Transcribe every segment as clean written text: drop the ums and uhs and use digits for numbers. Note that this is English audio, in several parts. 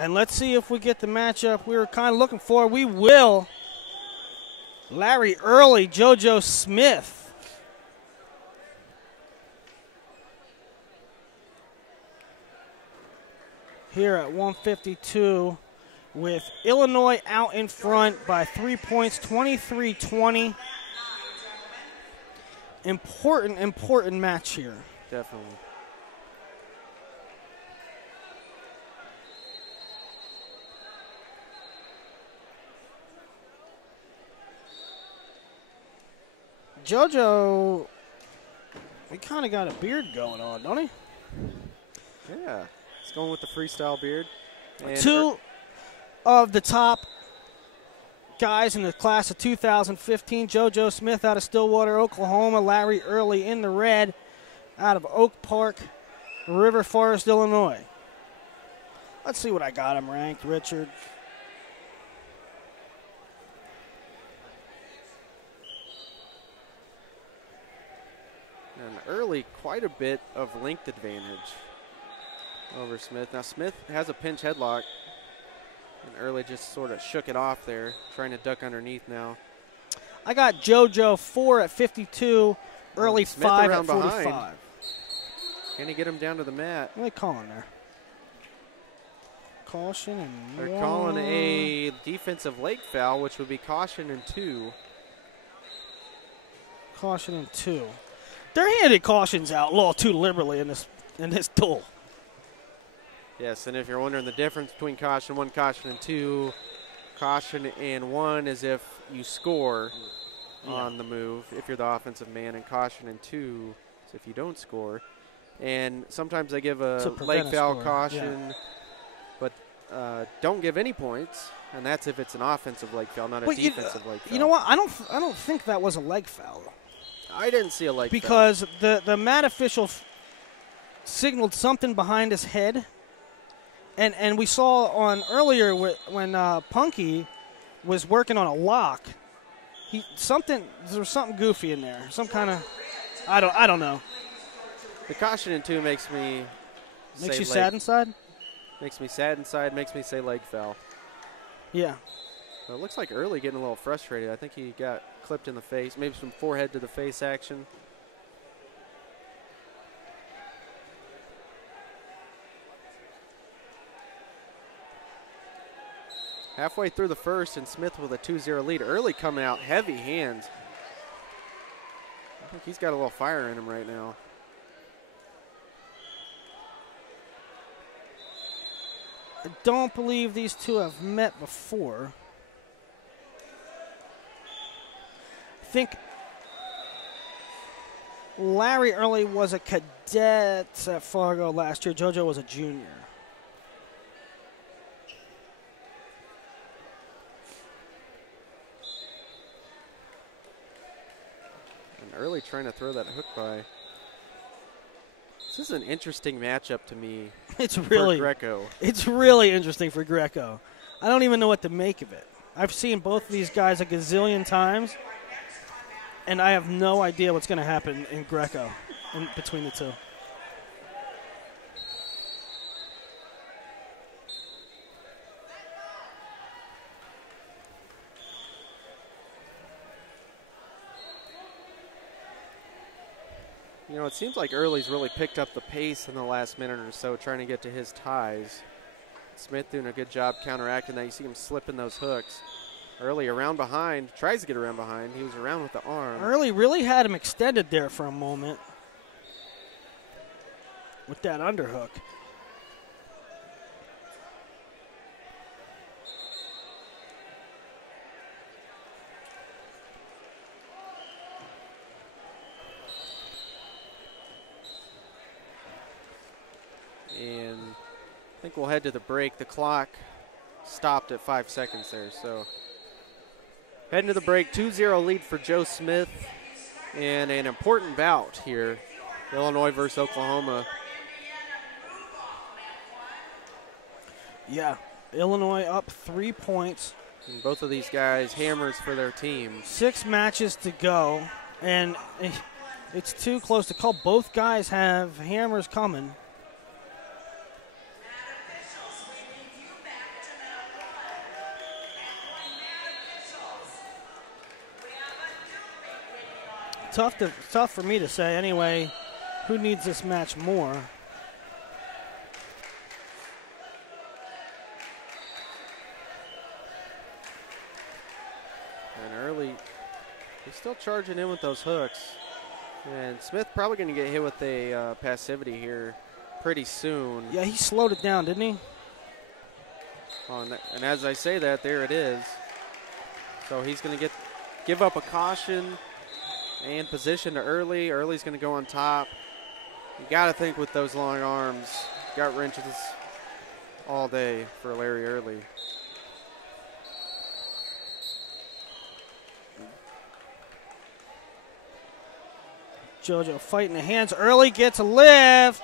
And let's see if we get the matchup we were kind of looking for. We will. Larry Early, JoJo Smith. Here at 152 with Illinois out in front by 3 points, 23-20. Important match here. Definitely. JoJo, he kind of got a beard going on, don't he? Yeah, he's going with the freestyle beard. And two of the top guys in the class of 2015, JoJo Smith out of Stillwater, Oklahoma, Larry Early in the red out of Oak Park, River Forest, Illinois. Let's see what I got him ranked, Richard. And Early, quite a bit of length advantage over Smith. Now Smith has a pinch headlock, and Early just sort of shook it off there, trying to duck underneath now. I got JoJo 4 at 52, Early Smith 5 around at 45. behind. Can he get him down to the mat? What are they calling there? Caution and They're calling a defensive leg foul, which would be caution and 2. Caution and 2. They're handing cautions out a little too liberally in this duel. Yes, and if you're wondering the difference between caution 1, caution and 2, caution and 1 is if you score on the move, if you're the offensive man, and caution and 2 is if you don't score. And sometimes they give a leg foul caution, but don't give any points, and that's if it's an offensive leg foul, not a defensive leg foul. You know what? I don't think that was a leg foul. I didn't see a leg foul. Because the mat official signaled something behind his head. And we saw on earlier when Punky was working on a lock, there was something goofy in there. Some kind of, I don't know. The caution in 2 makes me Makes you sad inside? Makes me sad inside, makes me say leg foul. Yeah. So it looks like Early getting a little frustrated. I think he got clipped in the face, maybe some forehead to the face action. Halfway through the first, and Smith with a 2-0 lead. Early coming out, heavy hands. I think he's got a little fire in him right now. I don't believe these two have met before. I think Larry Early was a cadet at Fargo last year. JoJo was a junior. And Early trying to throw that hook by. This is an interesting matchup to me. It's really for Greco. It's really interesting for Greco. I don't even know what to make of it. I've seen both of these guys a gazillion times, and I have no idea what's going to happen in Greco in between the two. You know, it seems like Early's really picked up the pace in the last minute or so, trying to get to his ties. Smith doing a good job counteracting that. You see him slipping those hooks. Early around behind, tries to get around behind. He was around with the arm. Early really had him extended there for a moment with that underhook. And I think we'll head to the break. The clock stopped at 5 seconds there. So heading to the break, 2-0 lead for Joe Smith. And an important bout here, Illinois versus Oklahoma. Yeah, Illinois up 3 points. And both of these guys hammers for their teams. 6 matches to go, and it's too close to call. Both guys have hammers coming. tough for me to say. Anyway, who needs this match more? And Early, he's still charging in with those hooks. And Smith probably going to get hit with a passivity here pretty soon. Yeah, he slowed it down, didn't he? And as I say that, there it is. So he's going to give up a caution and position to Early. Early's going to go on top. You got to think with those long arms, gut wrenches all day for Larry Early. JoJo fighting the hands. Early gets a lift.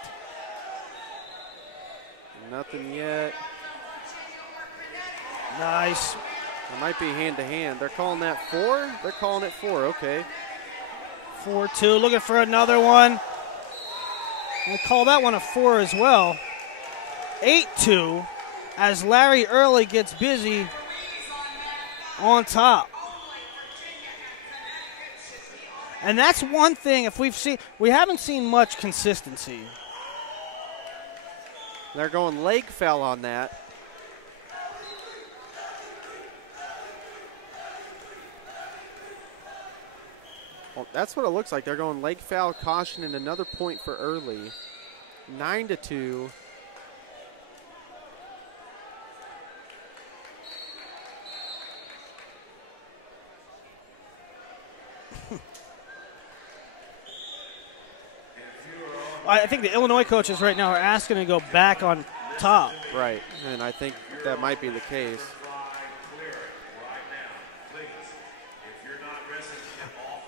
Nothing yet. Nice. It might be hand-to-hand. They're calling that 4? They're calling it 4, okay. 4-2, looking for another one. They call that one a 4 as well. 8-2 as Larry Early gets busy on top. And that's one thing, we haven't seen much consistency. They're going leg foul on that. Well, that's what it looks like. They're going leg foul, caution, and another point for Early. 9-2. I think the Illinois coaches right now are asking to go back on top. Right, and I think that might be the case.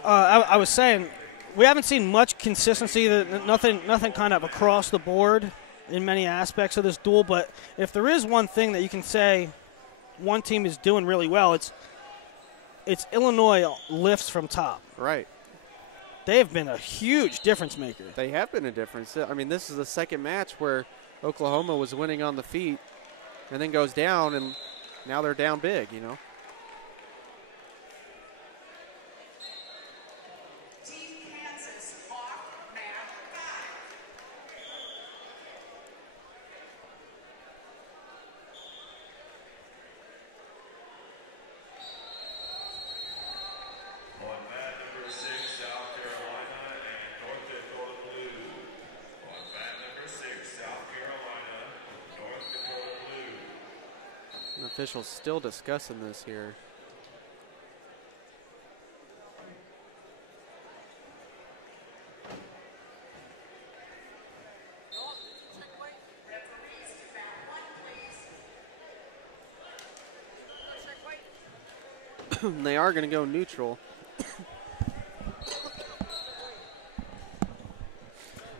I was saying, we haven't seen much consistency, nothing kind of across the board in many aspects of this duel, but if there is one thing that you can say one team is doing really well, it's Illinois lifts from top. Right. They have been a huge difference maker. They have been a difference. I mean, this is the second match where Oklahoma was winning on the feet and then goes down, and now they're down big, you know. Officials still discussing this here. They are going to go neutral.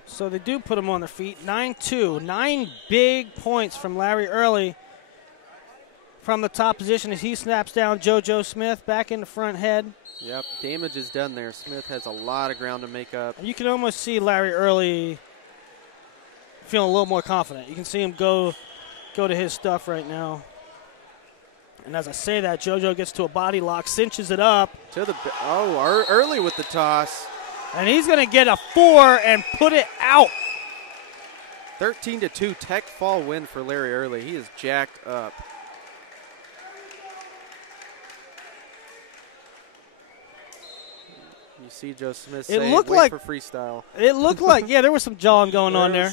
So they do put them on their feet. 9-2. 9 big points from Larry Early from the top position as he snaps down JoJo Smith back in the front head. Yep, damage is done there. Smith has a lot of ground to make up. And you can almost see Larry Early feeling a little more confident. You can see him go to his stuff right now. And as I say that, JoJo gets to a body lock, cinches it up. Early with the toss. And he's going to get a 4 and put it out. 13-2 tech fall win for Larry Early. He is jacked up. You see Joe Smith say, wait for freestyle. It looked like, yeah, there was some jawing going on there.